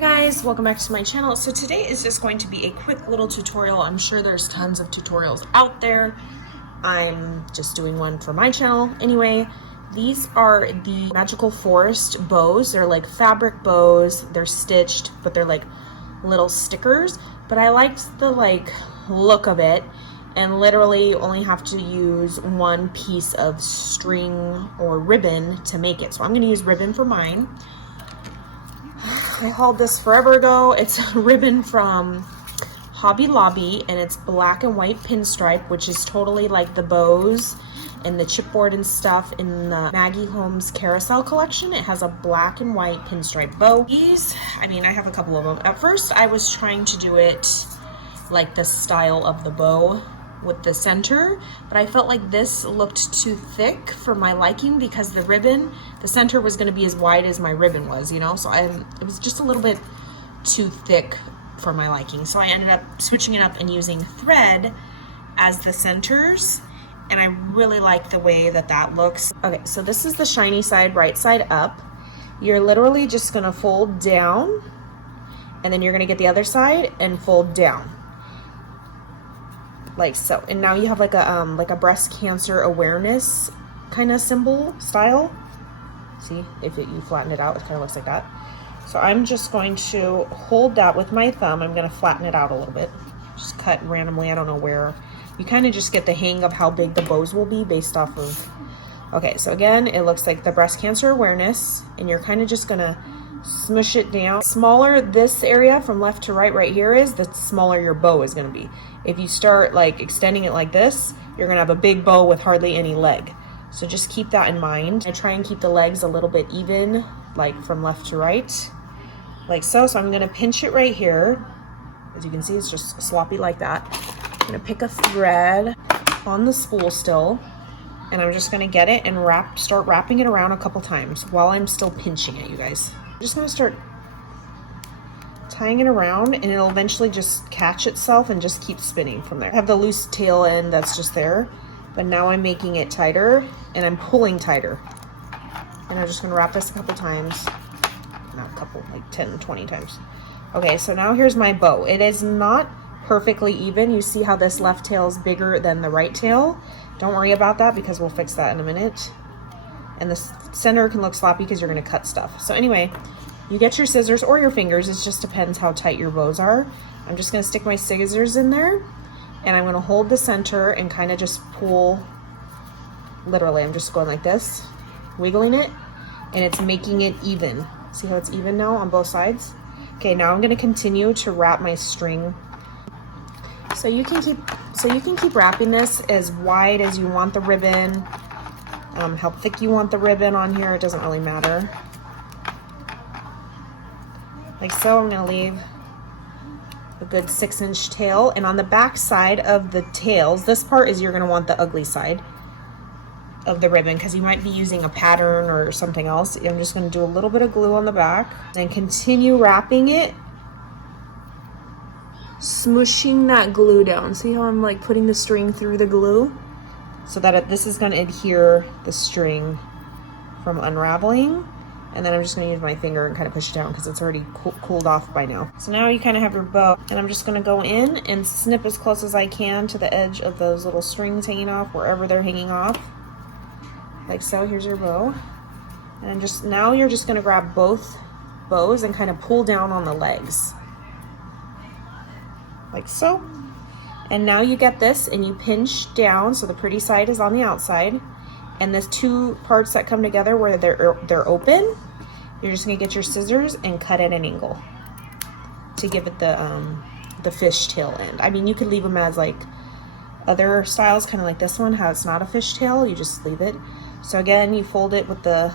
Hi guys, welcome back to my channel. So today is just going to be a quick little tutorial. I'm sure there's tons of tutorials out there. I'm just doing one for my channel. Anyway, these are the Magical Forest bows. They're like fabric bows. They're stitched, but they're like little stickers. But I liked the look of it, and literally only have to use one piece of string or ribbon to make it. So I'm going to use ribbon for mine. I hauled this forever ago. It's ribbon from Hobby Lobby, and it's black and white pinstripe, which is totally like the bows and the chipboard and stuff in the Maggie Holmes Carousel collection. It has a black and white pinstripe bow. These, I have a couple of them. At first I was trying to do it like the style of the bow with the center, but I felt like this looked too thick for my liking because the ribbon, the center was going to be as wide as my ribbon was, you know, so it was just a little bit too thick for my liking. So I ended up switching it up and using thread as the centers, and I really like the way that that looks. Okay, so this is the shiny side, right side up. You're literally just going to fold down, and then you're going to get the other side and fold down. Like so. And now you have like a breast cancer awareness kind of symbol style. See, if you flatten it out, it kind of looks like that. So I'm just going to hold that with my thumb. I'm going to flatten it out a little bit. Just cut randomly. I don't know where. You kind of just get the hang of how big the bows will be based off of. Okay, so again, it looks like the breast cancer awareness, and you're kind of just going to smush it down. Smaller this area from left to right here is, the smaller your bow is going to be. If you start like extending it like this, you're going to have a big bow with hardly any leg. So just keep that in mind. I try and keep the legs a little bit even, like from left to right, like so. So I'm going to pinch it right here. As you can see, it's just sloppy like that. I'm going to pick a thread on the spool still, and I'm just going to get it and start wrapping it around a couple times while I'm still pinching it, you guys. I'm just going to start tying it around, and it'll eventually just catch itself and just keep spinning from there. I have the loose tail end that's just there, but now I'm making it tighter and I'm pulling tighter. And I'm just going to wrap this a couple times. Not a couple, like 10, 20 times. Okay, so now here's my bow. It is not perfectly even. You see how this left tail is bigger than the right tail? Don't worry about that because we'll fix that in a minute. And the center can look sloppy because you're going to cut stuff. So anyway, you get your scissors or your fingers. It just depends how tight your bows are. I'm just going to stick my scissors in there, and I'm going to hold the center and kind of just pull. Literally, I'm just going like this, wiggling it, and it's making it even. See how it's even now on both sides? Okay, now I'm going to continue to wrap my string. So you can keep wrapping this as wide as you want the ribbon. How thick you want the ribbon on here, it doesn't really matter. Like so. I'm going to leave a good 6-inch tail, and on the back side of the tails, this part is, you're going to want the ugly side of the ribbon because you might be using a pattern or something else. I'm just going to do a little bit of glue on the back and continue wrapping it, smushing that glue down. See how I'm like putting the string through the glue so that this is going to adhere the string from unraveling. And then I'm just going to use my finger and kind of push it down because it's already cooled off by now. So now you kind of have your bow, and I'm just going to go in and snip as close as I can to the edge of those little strings hanging off, wherever they're hanging off. Like so. Here's your bow. And now you're just going to grab both bows and kind of pull down on the legs. Like so. And now you get this and you pinch down so the pretty side is on the outside. And the two parts that come together where they're open, you're just gonna get your scissors and cut at an angle to give it the fish tail end. You could leave them as like other styles, kind of like this one, how it's not a fish tail, you just leave it. So again, you fold it with the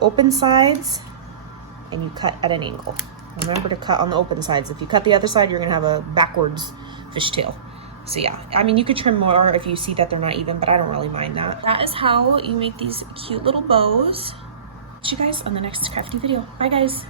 open sides and you cut at an angle. Remember to cut on the open sides. If you cut the other side, you're gonna have a backwards fish tail. So yeah, you could trim more if you see that they're not even, but I don't really mind that. That is how you make these cute little bows. See you guys on the next crafty video. Bye guys.